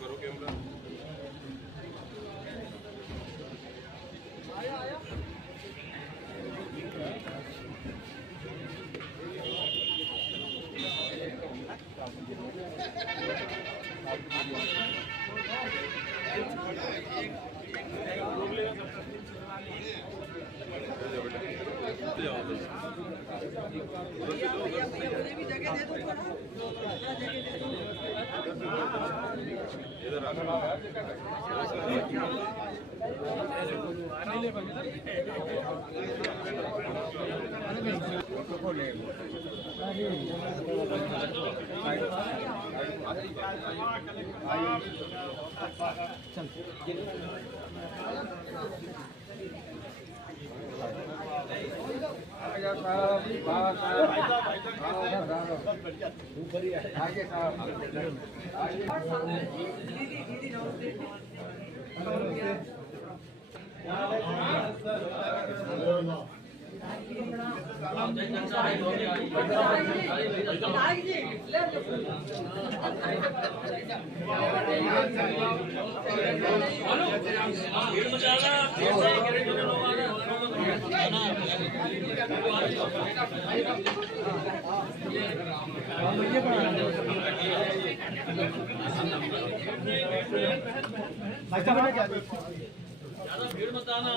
करो कैमरा। भीड़ मत आना।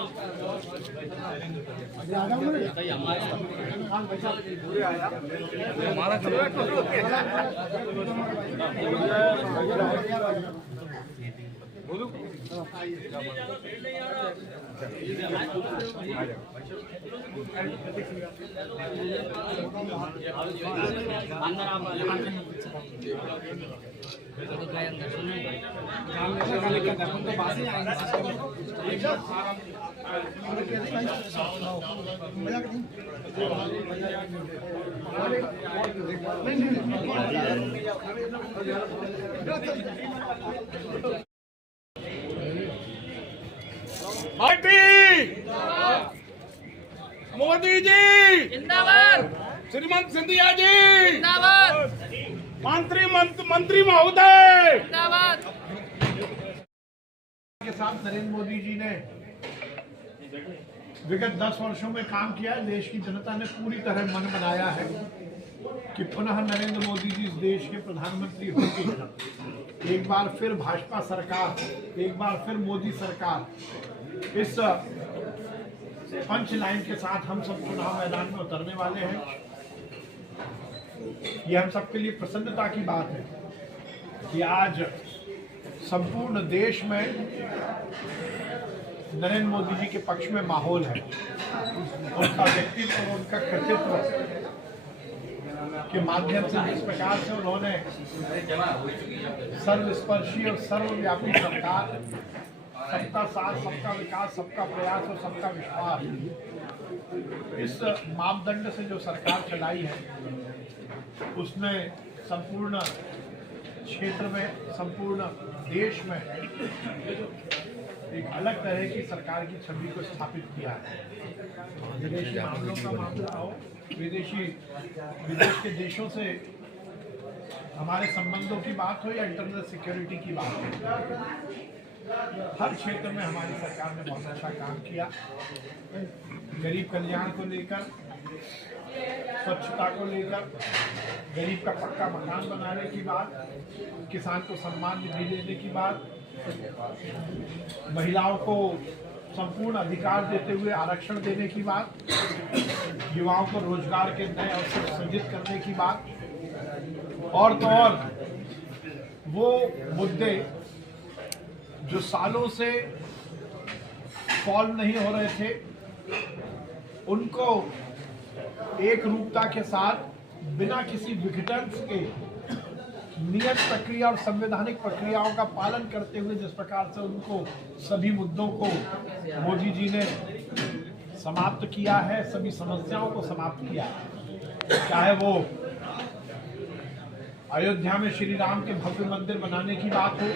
मोदी जी जिंदाबाद, श्रीमंत सिंधिया जी जिंदाबाद, मंत्री महोदय जिंदाबाद। के साथ नरेंद्र मोदी जी ने विगत 10 वर्षों में काम किया। देश की जनता ने पूरी तरह मन बनाया है कि पुनः नरेंद्र मोदी जी इस देश के प्रधानमंत्री होंगे। एक बार फिर भाजपा सरकार, एक बार फिर मोदी सरकार, इस पंच लाइन के साथ हम सब चुनाव मैदान में उतरने वाले हैं। ये हम सबके लिए प्रसन्नता की बात है कि आज संपूर्ण देश में नरेंद्र मोदी जी के पक्ष में माहौल है। उनका व्यक्तित्व, उनका कृतित्व के माध्यम से जिस प्रकार से उन्होंने सर्वस्पर्शी और सर्वव्यापी सरकार, सबका साथ, सबका विकास, सबका प्रयास और सबका विश्वास, इस मापदंड से जो सरकार चलाई है उसने संपूर्ण क्षेत्र में, संपूर्ण देश में एक अलग तरह की सरकार की छवि को स्थापित किया है। विदेशी मामलों का मामला हो, विदेश के देशों से हमारे संबंधों की बात हो या इंटरनल सिक्योरिटी की बात हो, हर क्षेत्र में हमारी सरकार ने बहुत अच्छा काम किया। गरीब कल्याण को लेकर, स्वच्छता को लेकर, गरीब का पक्का मकान बनाने की बात, किसान को सम्मान निधि देने की बात, महिलाओं को संपूर्ण अधिकार देते हुए आरक्षण देने की बात, युवाओं को रोजगार के नए अवसर सृजित करने की बात, और तो और वो मुद्दे जो सालों से सॉल्व नहीं हो रहे थे, उनको एक रूपता के साथ बिना किसी विघटन के नियत प्रक्रिया और संवैधानिक प्रक्रियाओं का पालन करते हुए जिस प्रकार से उनको सभी मुद्दों को मोदी जी ने समाप्त किया है, सभी समस्याओं को समाप्त किया है, चाहे वो अयोध्या में श्री राम के भव्य मंदिर बनाने की बात हो,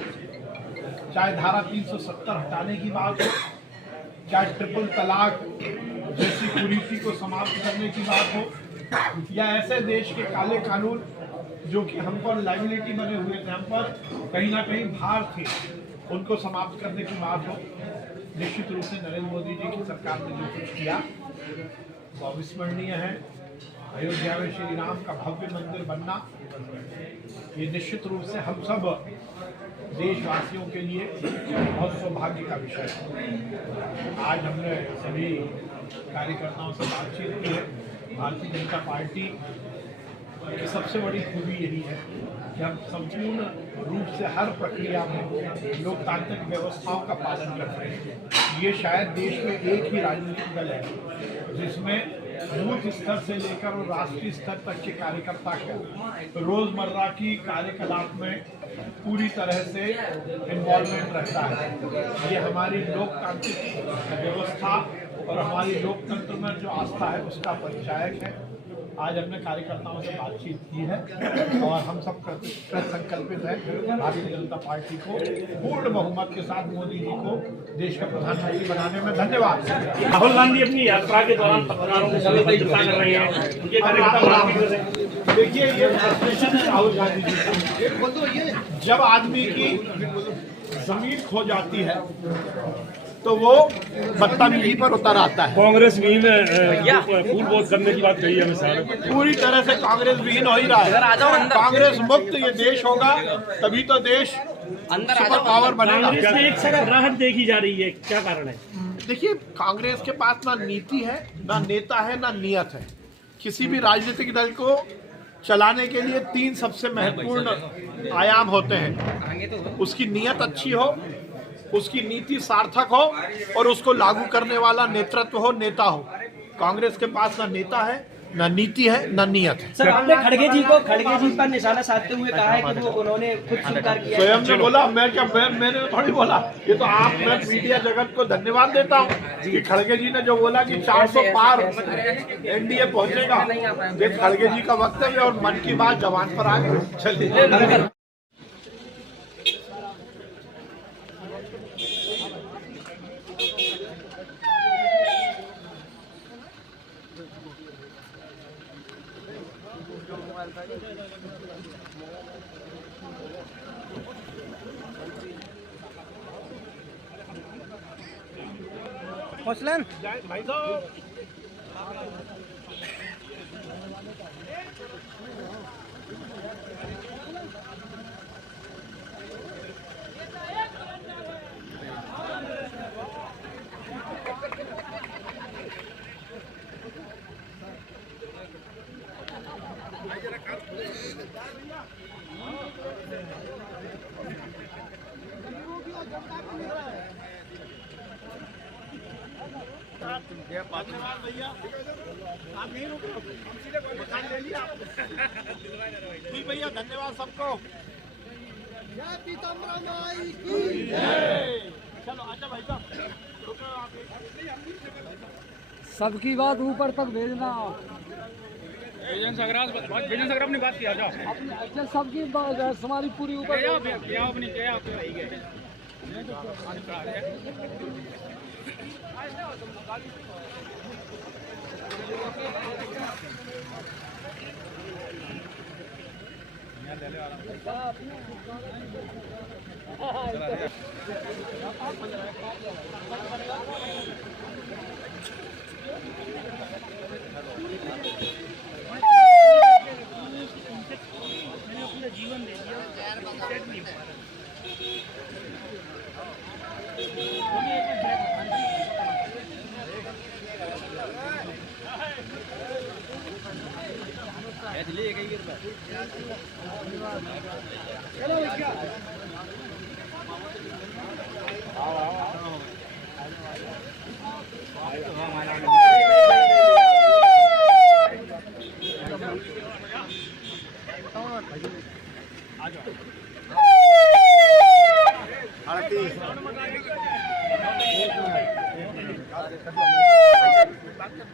चाहे धारा 370 हटाने की बात हो, चाहे ट्रिपल तलाक जैसी कुरीति को समाप्त करने की बात हो, या ऐसे देश के काले कानून जो कि हम पर लाइबिलिटी बने हुए थे, हम पर कहीं ना कहीं भार थे, उनको समाप्त करने की बात हो। निश्चित रूप से नरेंद्र मोदी जी की सरकार ने जो कुछ किया वो अविस्मरणीय है। अयोध्या में श्री राम का भव्य मंदिर बनना ये निश्चित रूप से हम सब देशवासियों के लिए बहुत सौभाग्य का विषय है। आज हमने सभी कार्यकर्ताओं से बातचीत की है। भारतीय जनता पार्टी की सबसे बड़ी खूबी यही है कि हम संपूर्ण रूप से हर प्रक्रिया में लोकतांत्रिक व्यवस्थाओं का पालन कर रहे हैं। ये शायद देश में एक ही राजनीतिक दल है जिसमें बूथ स्तर से लेकर और राष्ट्रीय स्तर तक के कार्यकर्ता को रोजमर्रा की कार्यकलाप में पूरी तरह से इन्वॉल्वमेंट रहता है। ये हमारी लोकतांत्रिक व्यवस्था और हमारी लोकतंत्र में जो आस्था है उसका परिचायक है। आज हमने कार्यकर्ताओं से बातचीत की है और हम सब कृत संकल्पित हैं भारतीय जनता पार्टी को पूर्ण बहुमत के साथ मोदी जी को देश का प्रधानमंत्री बनाने में। धन्यवाद। राहुल गांधी अपनी यात्रा के दौरान पत्रकारों के साथ चर्चा कर रहे हैं, उनके कार्यकर्ता। देखिए ये फ्रस्ट्रेशन है राहुल गांधी जी, जब आदमी की जमीन खो जाती है तो वो बदतमीजी पर उतर आता है। कांग्रेस विहीन फूल बोध करने की बात कही है अमित शाह ने। पूरी तरह से कांग्रेस विहीन हो ही रहा है। कांग्रेस मुक्त ये देश होगा तभी तो देश सुपर पावर बनेगा। कांग्रेस में एक राहत देखी जा रही है, क्या कारण है? देखिए कांग्रेस के पास ना नीति है, ना नेता है, ना नियत है। किसी भी राजनीतिक दल को चलाने के लिए 3 सबसे महत्वपूर्ण आयाम होते हैं। उसकी नियत अच्छी हो, उसकी नीति सार्थक हो और उसको लागू करने वाला नेतृत्व हो, नेता हो। कांग्रेस के पास ना नेता है, ना नीति है, ना नियत है। सर आपने खड़गे जी पर निशाना साधते हुए कहा है कि वो उन्होंने खुद स्वीकार किया। स्वयं ने बोला, मैंने थोड़ी बोला। ये तो मैं मीडिया जगत को धन्यवाद देता हूँ कि खड़गे जी ने जो बोला कि 400 पार एनडीए पहुंचेगा, ये खड़गे जी का वक्तव्य और मन की बात जवान पर आ गई। चलिए भाई साहब धन्यवाद भैया, आप यहीं रुको, हम सीधे मकान ले लिया ठीक भैया, धन्यवाद सबको। चलो अच्छा भाई साहब सबकी बात ऊपर तक भेजना। विजन संग्राम ने बात किया जाओ अच्छा सबकी बात हमारी पूरी ऊपर जीवन दे दिया।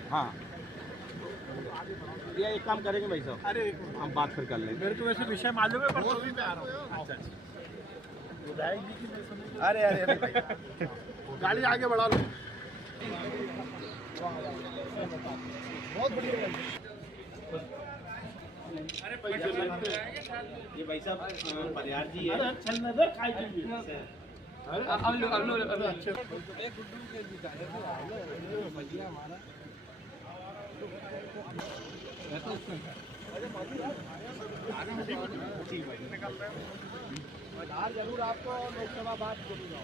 हाँ ये एक काम करेंगे भाई साहब, अरे हम बात फिर कर लेंगे। मेरे को वैसे विषय मालूम है पर तो भी मैं आ रहा हूँ। अच्छा विधायक जी की नहीं सुनी। अरे भाई गाड़ी आगे बढ़ा लो। बहुत बढ़िया। अरे पैसे लगते हैं। ये भाई साहब परिहार जी है। जरूर आपको लोकसभा बात करूँगा।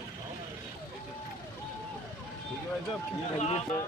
ठीक है भाई साहब।